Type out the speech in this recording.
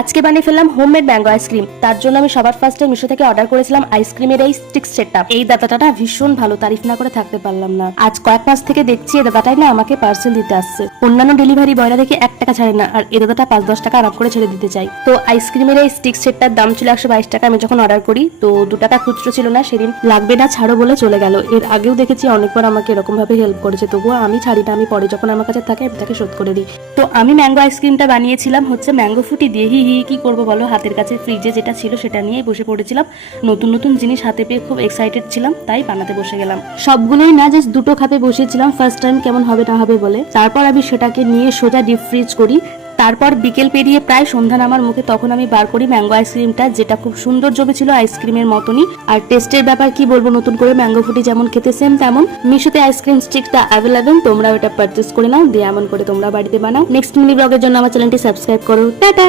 আজকে বানিয়ে ফেললাম হোমমেড ম্যাঙ্গো আইসক্রিম। তার জন্য আমি সবার ফার্স্টে মিশো থেকে অর্ডার করেছিলাম আইসক্রিমের এই স্টিক সেটটা। এই দাদাটা না ভীষণ ভালো, তারিফ না করে থাকতে পারলাম না। আজ কয়েক মাস থেকে দেখছি এই দাদাটাই না আমাকে পার্সেল দিতে আসছে। অন্যান্য ডেলিভারি বয়রা দেখে 1 টাকা ছাড়ে না, আর এই দাদাটা 5-10 টাকা আরাম করে ছেড়ে দিতে চাই। তো আইসক্রিমের এই স্টিক সেটটার দাম ছিল 122 টাকা। আমি যখন অর্ডার করি তো 2 টাকা খুচরো ছিল না, সেদিন লাগবে না ছাড়ো বলে চলে গেল। এর আগেও দেখেছি অনেকবার আমাকে এরকম ভাবে হেল্প করেছে, তবুও আমি ছাড়ি না। আমি পরে যখন আমার কাছে থাকে আমি তাকে শোধ করে দিই। তো আমি ম্যাঙ্গো আইসক্রিমটা বানিয়েছিলাম হচ্ছে ম্যাঙ্গো ফুটি দিয়ে। কি করবো বলো, হাতের কাছে ফ্রিজে যেটা ছিল সেটা নিয়ে বসে পড়েছিলাম। নতুন নতুন জিনিস হাতে পেয়ে খুব এক্সাইটেড ছিলাম, তাই বানাতে বসে গেলাম। সবগুলোই না জাস্ট 2টো খাপে বসিয়েছিলাম ফার্স্ট টাইম কেমন হবে না হবে বলে। তারপর আমি সেটাকে নিয়ে সোজা ডিপ ফ্রিজ করি। তারপর বিকেল পেরিয়ে প্রায় সন্ধ্যা নামার মুখে তখন আমি বার করি ম্যাঙ্গো আইসক্রিমটা, যেটা খুব সুন্দর জমেছিল আইসক্রিমের মতনই। আর টেস্টের ব্যাপার কি বলবো, নতুন করে ম্যাঙ্গো ফুটি যেমন খেতে সেম তেমন। মিশোতে আইসক্রিম স্টিকটা অ্যাভেলেবেল, তোমরা ওটা পারচেস করে নাও, দিয়ে এমন করে তোমরা বাড়িতে বানাও। নেক্সট মিনি ব্লগের জন্য আমার চ্যানেলটি সাবস্ক্রাইব করো। টাটা।